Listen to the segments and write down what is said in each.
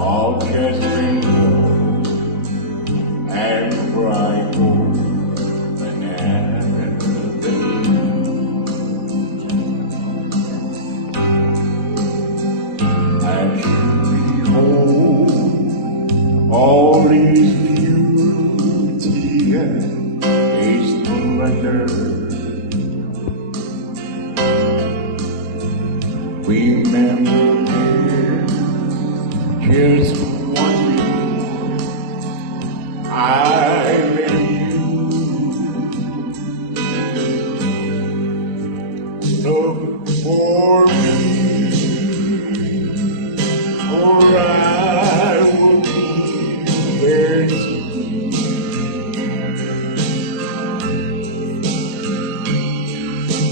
all just rainbow and bright gold banana day. As you behold all these beauty and splendor, remember just one week I met you. Look for me, or I will be there too.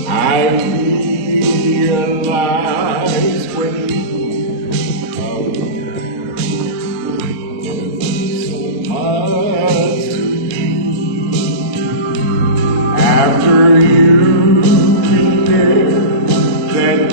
I realize when you come so much to me. After you've been there, then